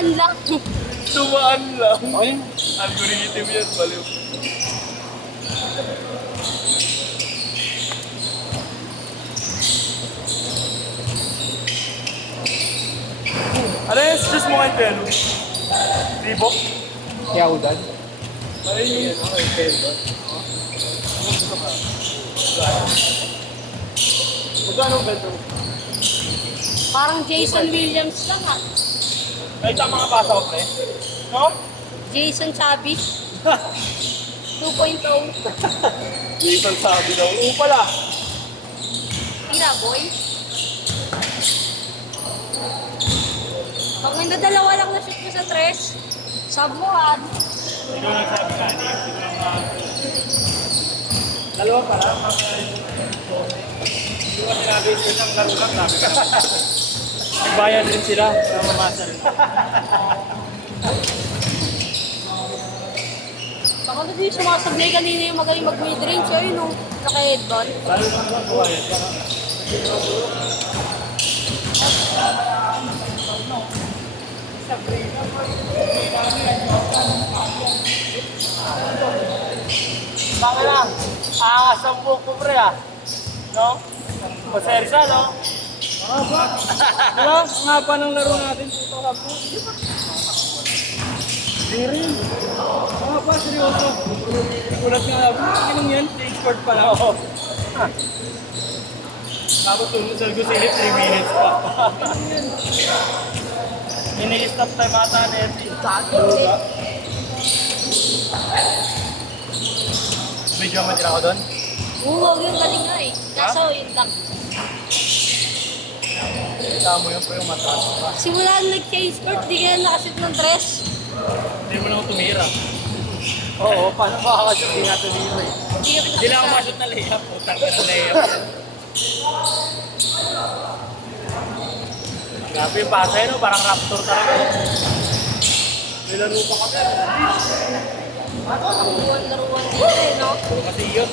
Dumaan lang. Tumaan lang. Ay, Algorithm yan, baliw. Ano yung stress mo ngayon, Pelo? Reebok? Yaudan. Ano yung Pelo? Magkano ang Pelo? Parang Jason Williams lang ah. Ay, tama nga basa ko, pre. No? Jason Chabi. 2.0. Jason sabi daw. Oo pala. Tira, boy. Pag may nadalawa lang na shoot mo sa tres, sub mo ah. Ikaw nagsabi ka, Nick. Dalawa pala. Hindi ko sinabi isang laro lang, sabi ka. Nagbayad rin sila. Mamasa rin. Baka na din sumasablay kanina yung magaling mag-midrange. Ayun nung naka-headband. Lalo lang naman buwayad. Baka lang. Aangas ang buhok ko, pre, ah. No? Pasersa, no? Diba? Ang haba ng laro natin. Ito ka po. Hindi rin. Ang haba, seryoso. Ulat nga lang. Kinong yan? Expert pa lang. Oo. Tapos tumusal ko silip, 3 minutes pa. Ini-stop time ata na yan. Medyo matira ko doon. Oo, yung galing nga eh. Kaso yun lang. Kita mo yun po yung mataas pa. Simula nung nag-change sport, di ka na nakashoot ng dress. Hindi mo na ako tumira. Oo, paano ba kasi hindi nga tumira eh. Hindi ka Hindi lang ako mashoot na layup. Utang ka sa layup. Grabe yung pasay, no? Parang raptor talaga. May laro pa kami. Laruan dito eh, no? Kasi yun.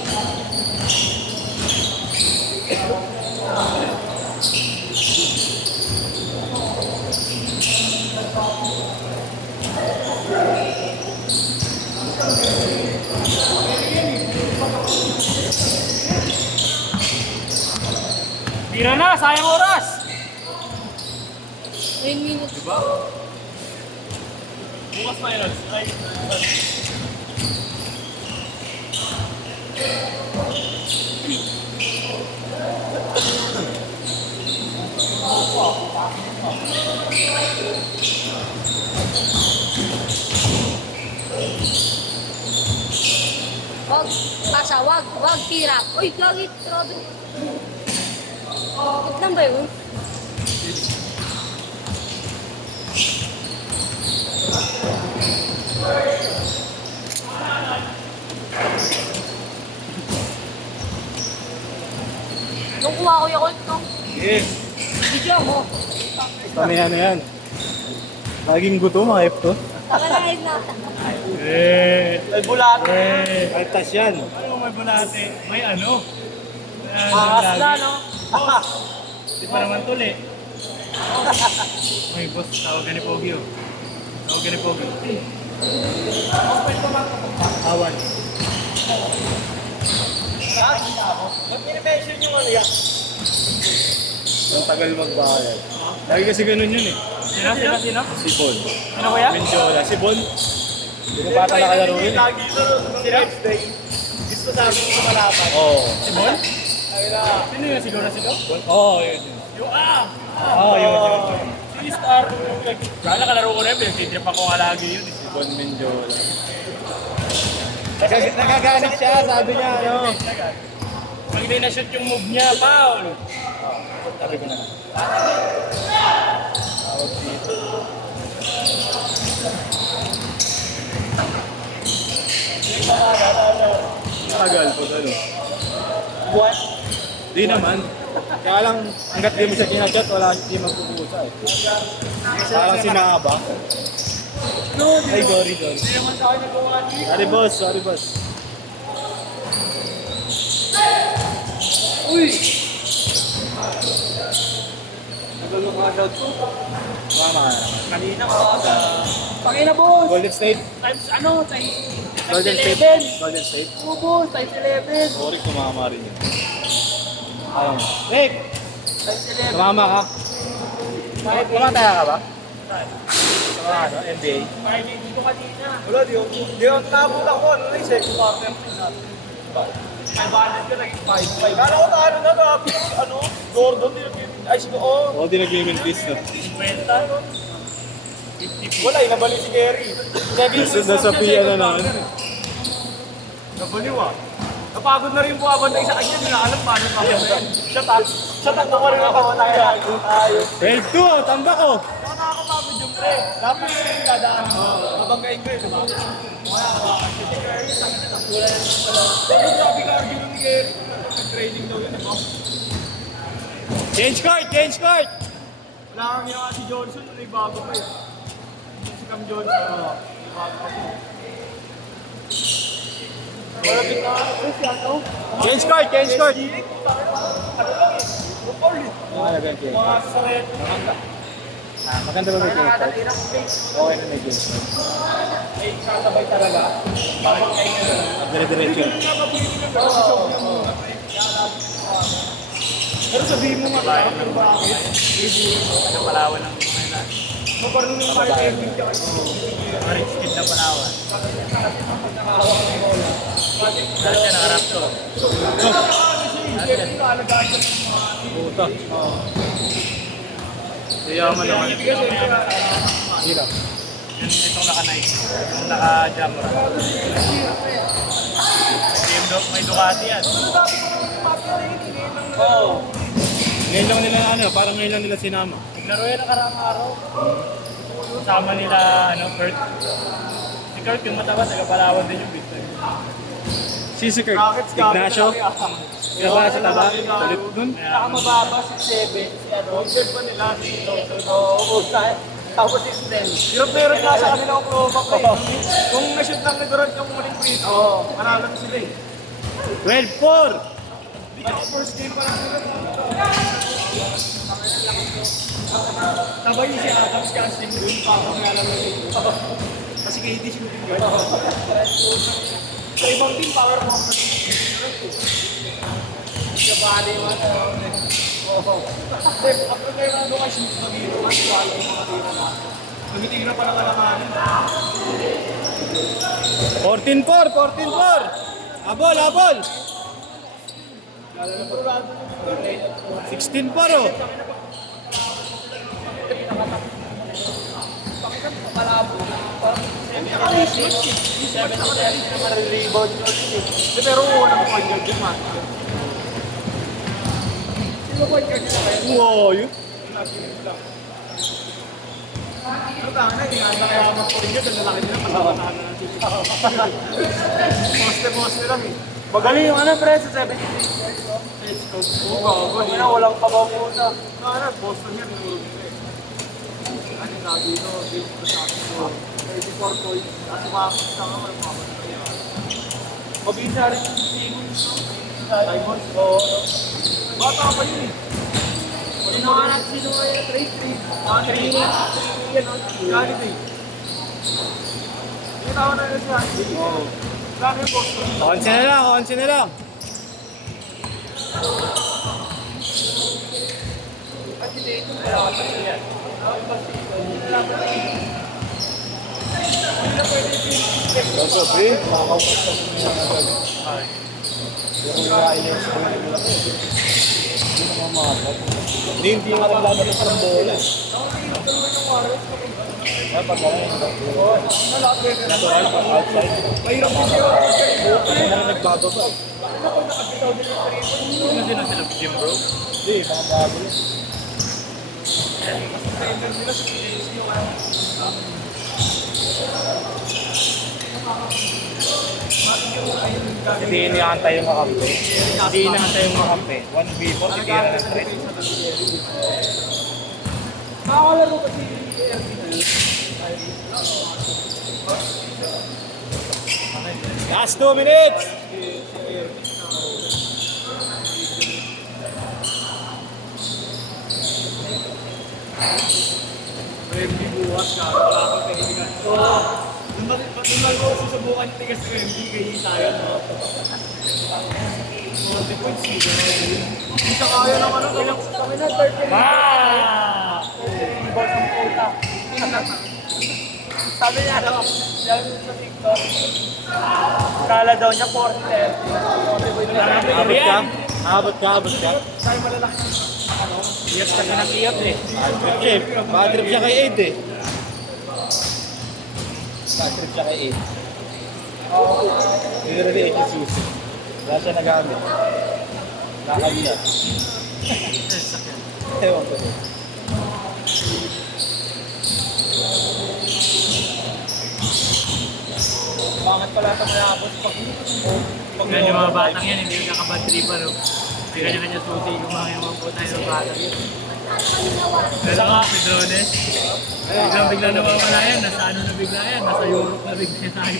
Tira na, sayang oras! 9 minutes. Diba? Bukas pa yun. Wag, Tasha, wag tira. Uy, lagi trado. Wag lang ba yun? Nung kuha ko yung ult, no? Yes. Video mo. Kami ano yan. Laging gutom mga F to. Nakalain natin. May bulate. Ay, tas yan. Ano may bulate? May ano? Angas na, no? Di pa naman tuli. May boss, tawagan ni Pogi, oh. Tawagan ni Pogi. Awan. Ba't minimension yung ano yan? Ang tagal magbayad. Lagi kasi ganun yun eh. Sino? Si Bon. Sino kaya? Mendiola. Si Bon. Di ko pa ata nakalaro yun eh. Lagi ito nung next day. Gusto sabi ko sa malapan. Oo. Si Bon? Sino yun? Sigaw na sigaw? Oo, yun yun. Yung Oo, yun. Si Star. Kala kalaro ko na yun. Pinagtitrip ako nga lagi yun. Si Bon Mendiola. Nagagalit siya, sabi niya. Ano? Pag hindi na-shoot yung move niya, foul. Sabi ko na. Tawag dito. Tagal po ano? What? Di naman. Kaya lang, hanggat di mo siya kinachat, wala hindi magpupusa eh. Parang sinaba. Ay, sorry. Hindi naman sa akin nagawa niya. Sorry boss. Uy! Tumama ka na. Kanina maaga. Pakina boss! Golden State. Times Golden State. 11. Golden State. Oo boss, times 11. Sorry, tumama rin yun. Ayun. Nick! Times 11. Tumama ka? Tumataya ka ba? Sa mga ano, NBA? Marley dito kanina. Wala, di yung nabot ako, ano na yung second quarter. May balance ka naging 5-5. Kala ko na ano na, ano, Gordon, ay siguro, oh. Oo, di nag-mintis na. 50. Wala, inabalik si Gary. Nasa piya na naman. Nabaliw ah. Napagod na rin yung buwabantay sa kanya, hindi na alam paano pa. Siya takbo ko rin ang kamatay. Ayos. 12-2, tanda ko. Saka nakakapagod yung pre. Dapat yung dadaan. Mabanggain ko yun, diba? Pero grabe cardio nun ni Gary. Training daw yun, diba? Change court, change court. Wala kang ginawa si Johnson, ano yung bago pa eh. Si Cam Johnson, ano, bago pa po. Malapit na, si ano? Change court, change court. Ano lang eh, Rupol eh. Mga saret. Maganda ba may change court? Okay na may change court. May kasabay talaga. Dire-diretso. Pero sabihin mo nga, pero bakit? Ano Palawan ng Manila. Maparang yung Mark Erwin ka. Orange Kid na Palawan. Dahil siya nakarap to. Puta. Yaman naman. Hirap. Itong naka-nice. Itong naka-jamra. May Ducati yan. Oo. Ngayon lang nila ano, parang ngayon lang nila sinama. Naglaro yan nakaraang araw. Sama nila, Kurt. Si Kurt yung mataba, taga-Palawan din yung Victor. Si Kurt, Rockets Ignacio. Kaya sa taba, ulit dun. Nakamababa si Sebe, si ano, Sebe pa nila, si Johnson. Oo, tapos si Stel. Hirap na hirap nga sa kanila ang promo play. Kung na-shoot lang ni Durant yung muling free, manalo na sila eh. 12-4. Hindi ka first game pa lang sila. Sabay si Adams casting dun, parang nga lang na kasi KD shooting yun. Sa ibang team, power mo. Kabali mo na. Ang problema doon kasi mag-hiro mas quality mga tira na. Magitira pa lang alamanin. 14-4, 14-4. Abol, abol. 16-4 oh. Pero unang point guard yun, man. Sino point guard yun? Wow, yun. Ano ka na, hindi nga kaya mag-point guard, ang lalaki nila, pasapanahan na Poste lang eh. Magaling yung pre sa 70. Walang kabaw muna. Boston yan, nurog nila eh. Ano nga dito, dito sa akin ko. 34 points. At sumakit ka nga, walang mamatay. Mabisa rin yung Simmons. Simons, oo. Bata pa yun eh. Sinahanap sino yung trade. Holiday. Hindi tawag na yun si Holiday. Oo. Plano yung Boston. 11 na lang, 11 na lang. Oso, pre. Hindi yung naglalabas ng bola. Dapat natural pag outside. Mahirap din siya. Ano nagbago ba? Sino sila Jim Bro? Hindi, mga bago yun. Hindi inaantay yung makampi. Hindi inaantay yung makampi. 1v4, hindi na ng threat. Nakakalaro kasi Last 2 minutes! MD bukas ka. Wala ka kaibigan. So, nung ko susubukan yung tigas ng MD, kayo tayo, no? So, the points, Hindi siya kaya ng ano, kami na 30 ah! Boss ng puta. Sabi niya, ano, sabi niya sa TikTok, kala daw niya 40. Abot ka? Abot ka? Sabi malalaki. Ano? Iyot kasi ng iyot eh. Bad trip siya kay Aid eh. Bad trip siya kay Aid. Pero di Aid yung susi. Wala siya nagamit. Lakad siya. Ewan ko din. Bakit pala ito mayabot pag Yan yung mga batang yan, hindi yung nakabadripan, no? Hindi kanya-kanya susi kung mga yung mga puta yung batang yun. Pero nga, si Drones, bigla nawawala yan, nasa ano na bigla yan, nasa Europe na bigla yan tayo.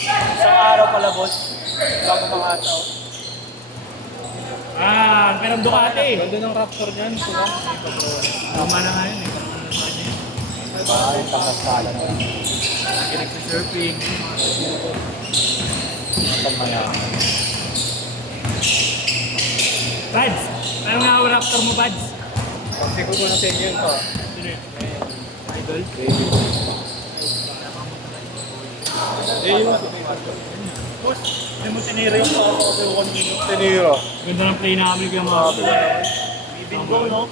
isang araw pala, boss, bago mga ataw. Ah, ang perang Ducati. Ganda ng Raptor niyan. Tama na nga yun eh, parang ano nga yun. Ay, takas-kala na. Nakinig sa surfing. Matamaya. Bads! Parang nga ang Raptor mo, Bads. Kasi ko na sa inyo yun pa. Sino yun? Idol? Eh, yung Boss, hindi mo tinira yung mga kasi 1 minute. Teniro. Ganda ng play namin kaya mga kapila. Bingo, no?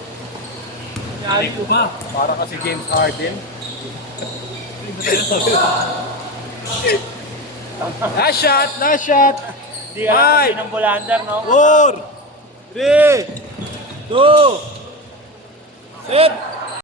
Ay ko ba? Para kasi James Harden. Nice shot! Nice shot! Hindi ka lang kasi ng Bolander, no? 4, 3, 2, set!